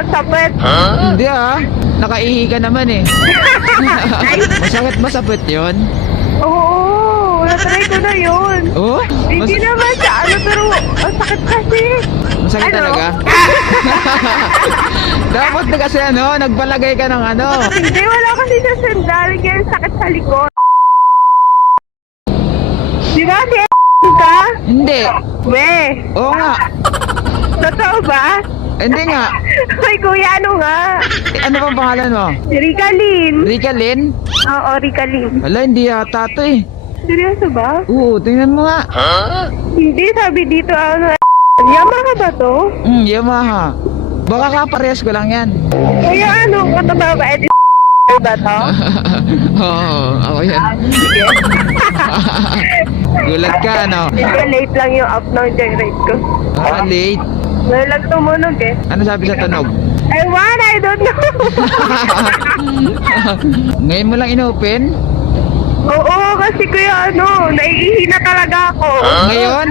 sapit-sapit. Hindi nakaihi ka naman eh. Masakit ba sa puwet yun? Oo, natry ko na yun. Oh? Hindi naman sa ano, pero ang sakit kasi. Masakit Ano? talaga? Dapat na kasi nagpalagay ka ng Hindi, wala kasi sa sandal, kaya sakit sa likod. Di ba si ka? Hindi. We, Oo nga. totoo ba? Hindi nga. Ay, kuya, ano nga? Ano bang pangalan mo? Si Ricalin. Ricalin? Oo, Ricalin. Wala, hindi yata to eh. Seryoso ba? Oo, tingnan mo nga. Hindi, sabi dito, ano, Yamaha ba to? Yamaha. Baka kaparehas ko lang yan. Kaya ano, kung ba ba, edi ba to? Oo, ako yan. Sige. Gulat ka, Hindi, late lang yung up ng joyride ko. Late. Ngayon lang tumunog eh. Ano sabi sa tunog? Ewan, I don't know. Ngayon mo lang inopen? Oo, kasi kuya, naiihi na talaga ako. Ngayon?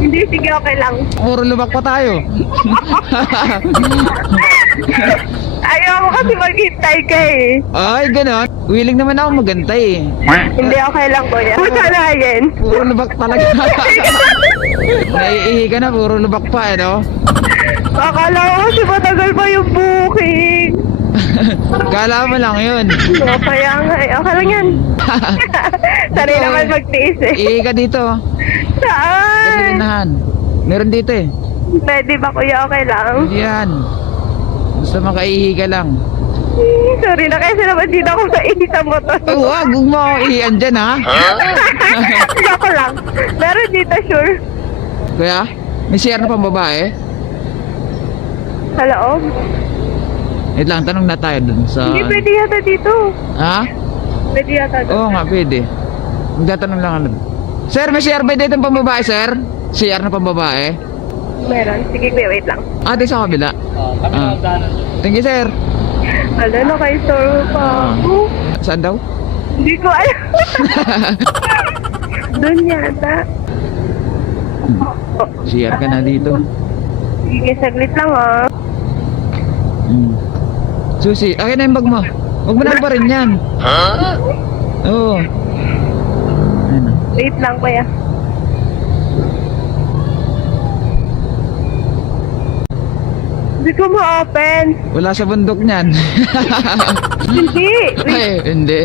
Hindi, sige, okay lang. Puro lubak pa tayo. Ayaw ko kasi maghintay ka eh. Ay, ganon. Willing naman ako magantay eh. Hindi, okay lang kuya. Sana yan. Puro lubak talaga. Naiihi ka na, puro lubak pa Akala ko kasi matagal pa yung booking. Kala mo lang yun. No, kaya nga eh. Okay lang yan. Sanay Dito, naman mag-tiis eh. Ihi ka dito. Saan? Gasolinahan. Meron dito eh. Pwede ba kuya? Okay lang? Yan. Basta makaihi ka lang. Sorry na kasi naman dito ako naihi sa motor. Ay, wag mo ako ihian dyan ha. Joke lang. Meron dito, sure. Kuya, may CR na pang babae? Sa loob? Wait lang, tanong na tayo dun sa... Hindi pwede yata dito. Ha? Pwede yata dito. Oo nga, pwede. Magtatanong lang Sir, may CR ba dito pang babae, sir? CR na pang babae? Meron. Sige, kuya, wait lang. Di sa kabila. Thank you, sir. Alam na kay store pa. Saan daw? Hindi ko alam. Doon yata. CR ka na dito. Sige, saglit lang Susi, akin na yung bag mo. Huwag mo na pa rin yan. Oo. Ano? Wait lang, kuya. Hindi ko ma-open. Wala sa bundok niyan. Hindi. Ay, hindi.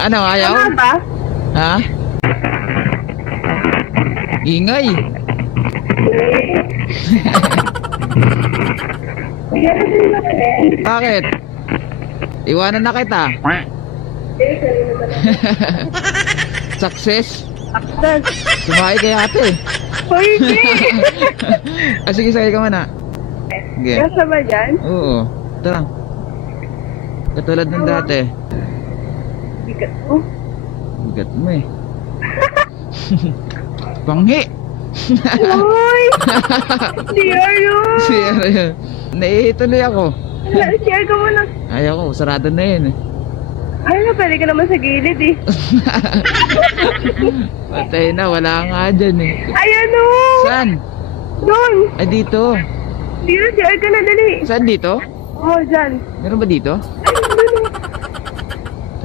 Ano, ayaw? Tama ba? Ha? Ingay. Bakit? Iwanan na kita. Success? Sumakay kay ate. Hoy, hindi. Sige, sakay ka muna. Sige. Nasa ba dyan? Oo. Tara. Katulad ng dati. Bigat mo. Bigat mo eh. Panghi. Hoy! Seriyo? Serious. Naiituloy ako. Share ko muna. Ayaw ko, sarado na yun eh. Ay, pwede ka naman sa gilid eh. Patay na, wala nga dyan eh. Ayan o! Saan? Doon! Ay, dito. Dito, share ka na, dali. Saan dito? Oo, dyan. Meron ba dito?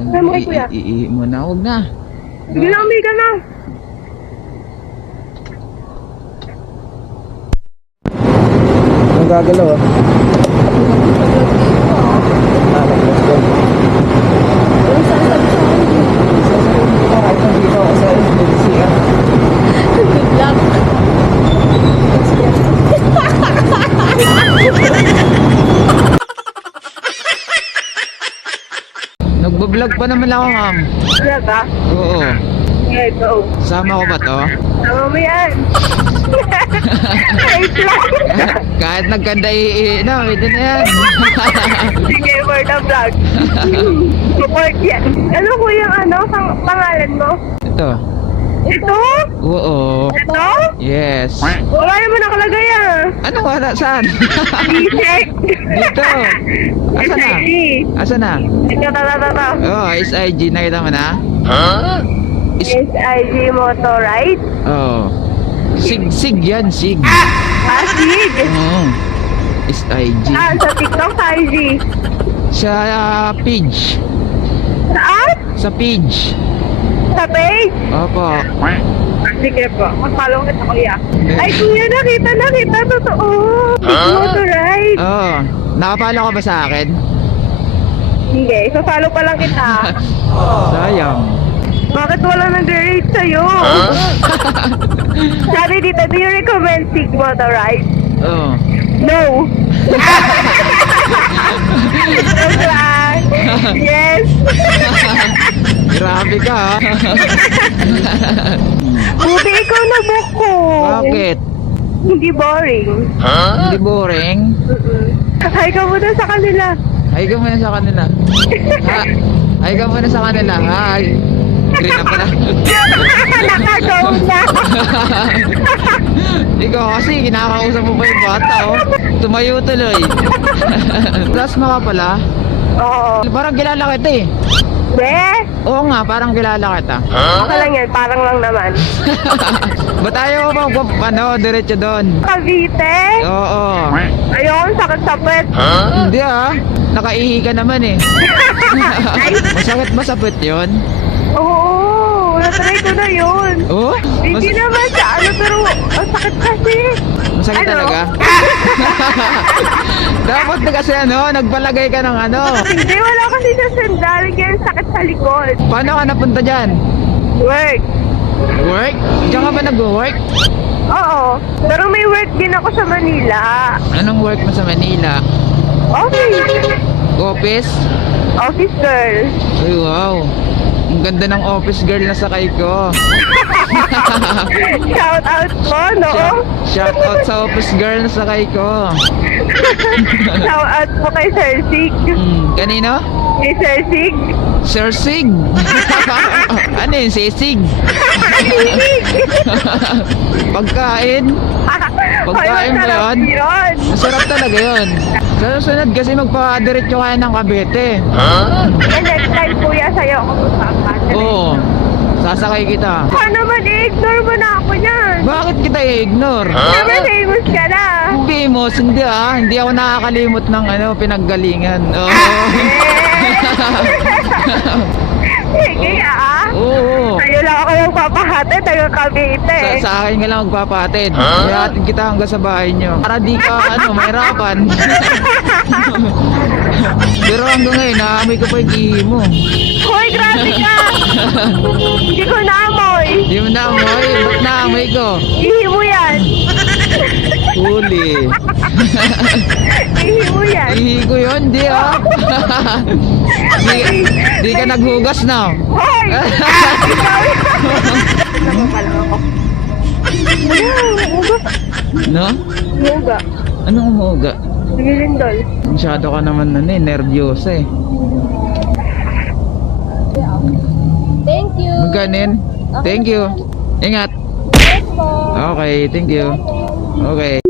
Ay, mo kay kuya. Iihi mo na, huwag na. Sige lang, may ka na. Ang gagalaw ah. Good luck. Nagbablog pa naman ako, ma'am. Talaga? Oo. Okay, go. Sama ko ba to? Tama mo yan. Wait lang. Kahit nagkanda pwede na yan. Sige, for the vlog. Support yan. Ano ko yung pangalan mo? Ito. Ito? Oo. Ito? Yes. Wala naman nakalagay Ano wala? Saan? D-check. Dito. Asa na? SIG. Asa na? Ito, tata. Oh, SIG. Nakita mo na? SIG Motorite. Oh. Sig yan, sig. Pasig. Oo. IG. Sa TikTok, sa IG. Sa page. Saan? Sa page. Sa page? Opo. Sige po, mag-follow kita kuya. Ay kuya, nakita, totoo. Motorride. Oo. Nakapalo ka ba sa akin? Hindi, so-follow pa lang kita. Sayang. Bakit wala nag-rate sa'yo? Sabi dito, do you recommend Sig Motorride? Oo. No. Joke lang. Yes. Grabe ka ha. Buti ikaw na-book ko. Bakit? Hindi boring. Hindi boring? Hi ka muna sa kanila. Ay ka muna sa kanila. Ha? Ay ka muna sa kanila. Hi. Green na pala. Nakagaw na. Ikaw kasi kinakausap mo pa yung bata oh. Tumayo tuloy. Plasma ka pala. Oo. Parang kilala kita eh. Be? Oo nga, parang kilala kita. Okay lang yan, parang lang naman. Ba't ayaw mo ba diretso doon? Cavite? Oo. Ayoko, sakit sa puwet. Hindi ah. Nakaihi ka naman eh. Masakit ba sa puwet yun? Oo, natry ko na yun. Oh? Hindi naman sa ano, pero ang sakit kasi. Masakit Ano? talaga? Dapat na kasi nagpalagay ka ng Hindi, wala kasi sa sandal, kaya sakit sa likod. Paano ka napunta dyan? Work. Work? Diyan ka ba nag-work? Oo, pero may work din ako sa Manila. Anong work mo sa Manila? Office. Office? Office girl. Ay wow. Ang ganda ng office girl na sakay ko. Shout out po, no? Shout out sa office girl na sakay ko. Shout out po kay Sir Sig. Kanino? Kay Sir Sig. Sir Sig. Ano yun? Sisig? Pagkain? Pagkain ba yun? Yun. Masarap talaga yun. Sa susunod kasi magpa-diretso kayo ng Cavite. And next time, kuya, sa'yo ako usapan. Oo. Sasakay kita. Paano naman i-ignore mo na ako niyan? Bakit kita i-ignore? Siyempre famous ka na. Famous, hindi ah. Hindi ako nakakalimot ng pinaggalingan. Oo. Sige ah. Oo. Sa'yo lang ako magpapahati, tayo Cavite. Sa akin ka lang magpapatid. Kaya atin kita hanggang sa bahay nyo. Para di ka mahirapan. Pero hanggang ngayon, naamoy ko pa yung ihi mo. Hoy, grabe ka! Hindi ko naamoy. Di mo naamoy? Ba't naamoy ko? Ihi mo yan. Huli. Ihi mo yan. Ihi ko yun? Di ah. Di ka naghugas na. Hoy! Ano pa lang ako? Umuga. No? Umuga. Anong umuga? Sige, Lindol. Masyado ka naman nervyosa eh. Thank you. Maganin. Thank you. Ingat. Yes po. Okay, thank you. Okay.